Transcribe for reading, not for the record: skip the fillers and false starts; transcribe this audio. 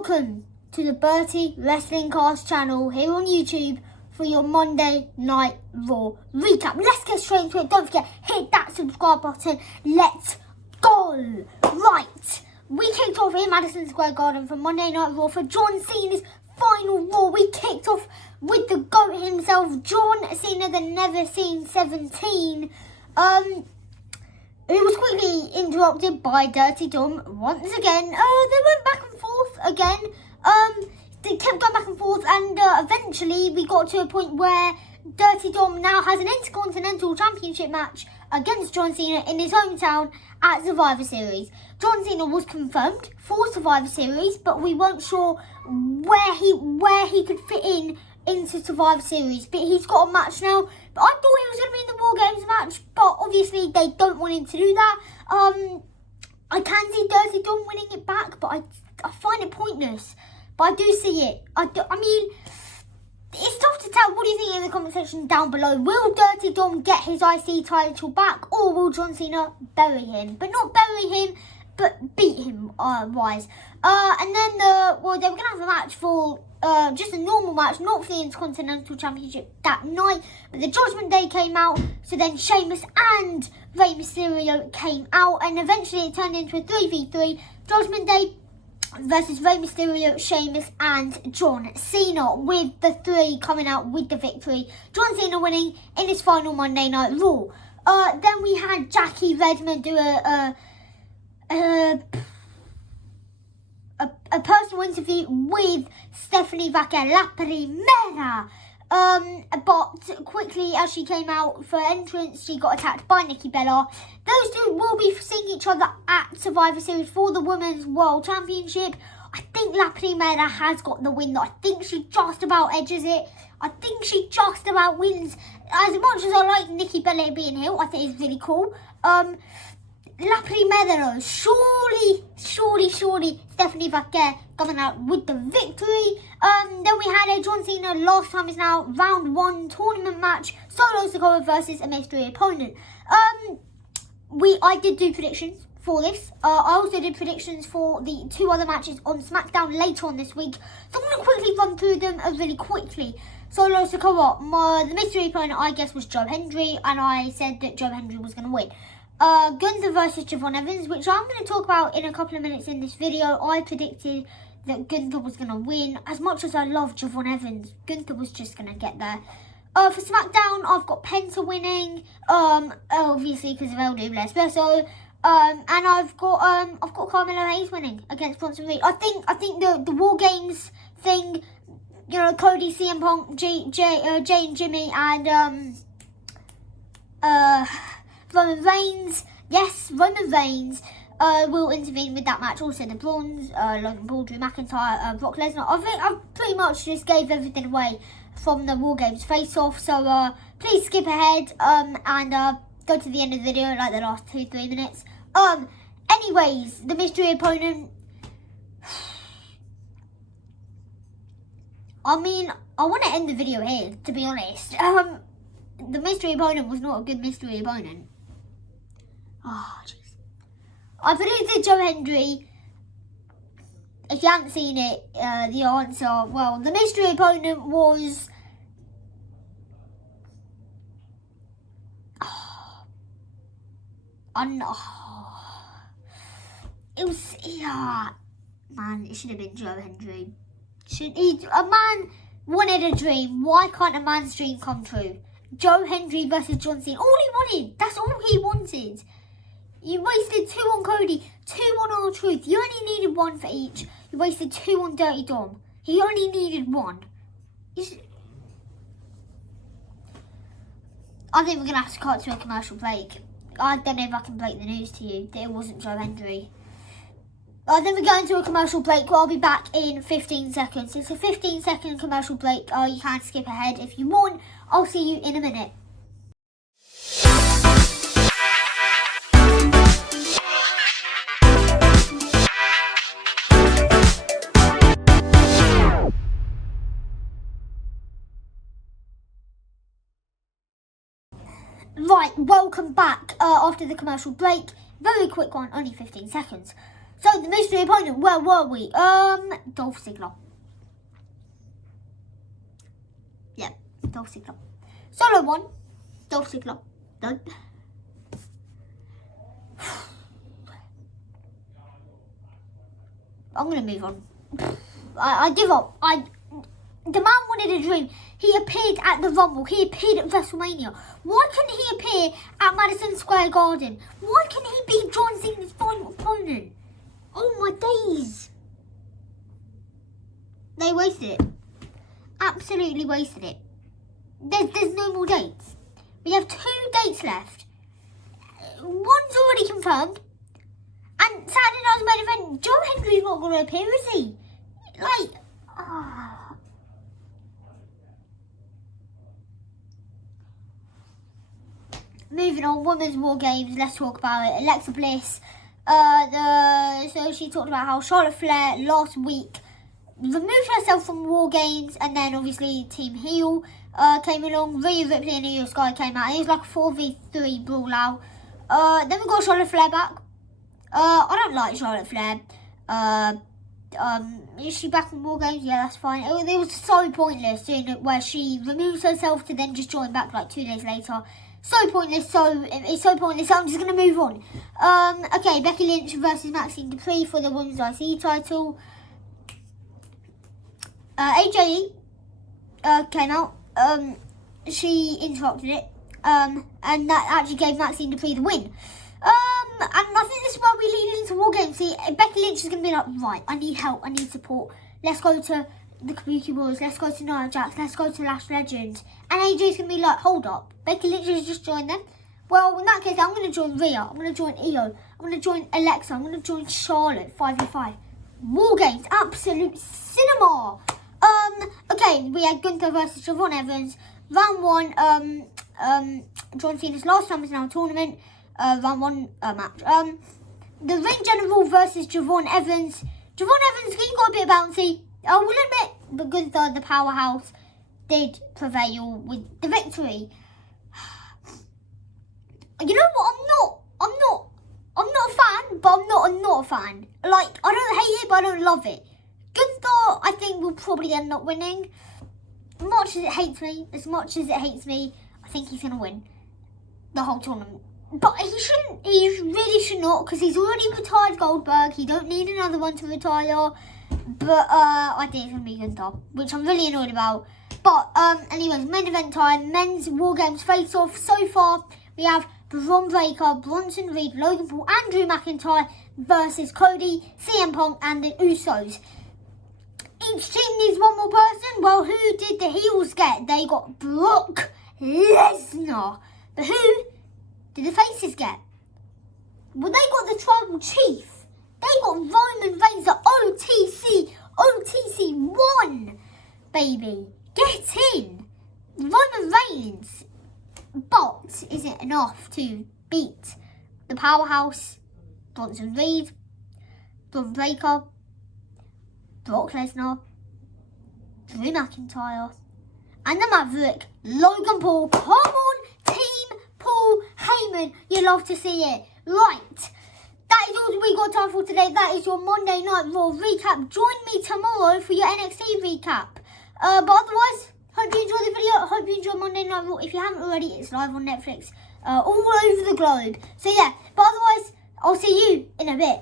welcome to the Bertie Wrestling Cast channel here on YouTube for your Monday Night Raw recap. Let's get straight into it. Don't forget, hit that subscribe button. Let's go. Right, we kicked off in Madison Square Garden for Monday Night Raw for John Cena's final Raw. We kicked off with the GOAT himself, John Cena, the Never Seen 17. It was quickly interrupted by Dirty Dom once again. They went back and forth again. They kept going back and forth, and eventually we got to a point where Dirty Dom now has an Intercontinental Championship match against John Cena in his hometown at Survivor Series. John Cena was confirmed for Survivor Series, but we weren't sure where he could fit into Survivor Series. But he's got a match now. But I thought he was going to be in the War Games match, but obviously they don't want him to do that. I can see Dirty Dom winning it back, but I find it pointless. But I do see it. I mean, it's tough to tell. What do you think in the comment section down below? Will Dirty Dom get his IC title back, or will John Cena bury him? But not bury him, but beat him, wise. And then they were going to have a match for just a normal match, not for the Intercontinental Championship that night. But the Judgment Day came out, so then Sheamus and Rey Mysterio came out, and eventually it turned into a 3v3. Judgment Day versus Rey Mysterio, Sheamus and John Cena, with the three coming out with the victory. John Cena winning in his final Monday Night Raw. Then we had Jackie Redmond do a personal interview with Stephanie Vaquer, La Primera. But quickly as she came out for entrance, she got attacked by Nikki Bella. Those two will be seeing each other at Survivor Series for the Women's World Championship. I think La Primera has got the win. I think she just about edges it. I think she just about wins. As much as I like Nikki Bella being here, I think it's really cool. La Primera, surely Stephanie Vaquer coming out with the victory. Then we had a John Cena last time is now round 1 tournament match, Solo Sikoa versus a mystery opponent. I did do predictions for this. I also did predictions for the 2 other matches on SmackDown later on this week, so I'm going to quickly run through them really quickly. Solo Sikoa, the mystery opponent I guess was Joe Hendry, and I said that Joe Hendry was going to win. Gunther versus Javon Evans, which I'm going to talk about in a couple of minutes in this video. I predicted that Gunther was going to win. As much as I love Javon Evans, Gunther was just going to get there. For SmackDown, I've got Penta winning, obviously because of El Double Espresso, and I've got Carmelo Hayes winning against Bronson Reed. I think the War Games thing, you know, Cody, CM Punk, Jay and Jimmy, and Roman Reigns, yes, Roman Reigns will intervene with that match. Also the Bronze, Logan Paul, Drew McIntyre, Brock Lesnar. I think I pretty much just gave everything away from the War Games face-off. So please skip ahead and go to the end of the video, like the last 2-3 minutes. Anyways, the mystery opponent. I mean, I want to end the video here, to be honest. The mystery opponent was not a good mystery opponent. Oh, jeez. I predicted Joe Hendry. If you haven't seen it, the answer, well, the mystery opponent was... it was... Yeah, man, it should have been Joe Hendry. A man wanted a dream. Why can't a man's dream come true? Joe Hendry versus John Cena. All he wanted. That's all he wanted. You wasted 2 on Cody, 2 on R-Truth. You only needed 1 for each. You wasted 2 on Dirty Dom. He only needed 1. I think we're going to have to cut to a commercial break. I don't know if I can break the news to you that it wasn't Joe Hendry. Then we're going to a commercial break. I'll be back in 15 seconds. It's a 15-second commercial break. You can skip ahead if you want. I'll see you in a minute. Right, welcome back after the commercial break. Very quick one, only 15 seconds. So, the mystery opponent, where were we? Dolph Ziggler. Yeah, Dolph Ziggler. Solo 1, Dolph Ziggler. Done. I'm going to move on. I give up. The man wanted a dream. He appeared at the Rumble. He appeared at WrestleMania. Why couldn't he appear at Madison Square Garden? Why couldn't he be John Cena's final opponent? Oh my days. They wasted it. Absolutely wasted it. There's no more dates. We have 2 dates left. One's already confirmed. And Saturday night's main event, Joe Hendry's not going to appear, is he? Like, Moving on, Women's War Games, let's talk about it. Alexa Bliss, so she talked about how Charlotte Flair last week removed herself from War Games, and then obviously Team Heel came along. Rhea Ripley and Io Sky came out. It was like a 4v3 brawl out. Then we got Charlotte Flair back. I don't like Charlotte Flair. Is she back in War Games? Yeah, that's fine. It was so pointless doing it where she removes herself to then just join back like 2 days later. So pointless, it's so pointless, so I'm just going to move on. Okay, Becky Lynch versus Maxine Dupree for the Women's IC title. AJE came out, she interrupted it, and that actually gave Maxine Dupree the win. And I think this is where we lead into War Games. See, Becky Lynch is going to be like, right, I need help, I need support. Let's go to the Kabuki Boys, let's go to Nia Jax, let's go to Lash Legends. And AJ's going to be like, hold up, Becky Lynch has just joined them. Well, in that case, I'm going to join Rhea, I'm going to join Io, I'm going to join Alexa, I'm going to join Charlotte, 5v5. War Games, absolute cinema. Okay, we had Gunther versus Javon Evans. Round 1, John Cena's last time is now a tournament. Round 1 match. The Ring General versus Javon Evans. Javon Evans, he got a bit bouncy. I will admit, but Gunther, the powerhouse, did prevail with the victory. You know what? I'm not a fan, but I'm not a fan. Like, I don't hate it, but I don't love it. Gunther, I think, will probably end up winning. As much as it hates me, I think he's going to win the whole tournament. But he really should not, because he's already retired Goldberg. He don't need another one to retire. But I think it's going to be Gunther, which I'm really annoyed about. But anyways, main event time, men's War Games face-off. So far, we have Braun Breaker, Bronson Reed, Logan Paul, and Drew McIntyre versus Cody, CM Punk, and the Usos. Each team needs one more person. Well, who did the heels get? They got Brock Lesnar. But who did the faces get? Well, they got the Tribal Chief. They got Roman Reigns, the OTC 1, baby. Get in. Roman Reigns. But is it enough to beat the powerhouse, Bronson Reed, Braun Breaker, Brock Lesnar, Drew McIntyre, and the Maverick, Logan Paul? Come on, Team Paul Heyman. You love to see it. Right. That is all we got time for today. That is your Monday Night Raw recap. Join me tomorrow for your NXT recap. But otherwise, hope you enjoyed the video. Hope you enjoyed Monday Night Raw. If you haven't already, it's live on Netflix all over the globe. So yeah, but otherwise, I'll see you in a bit.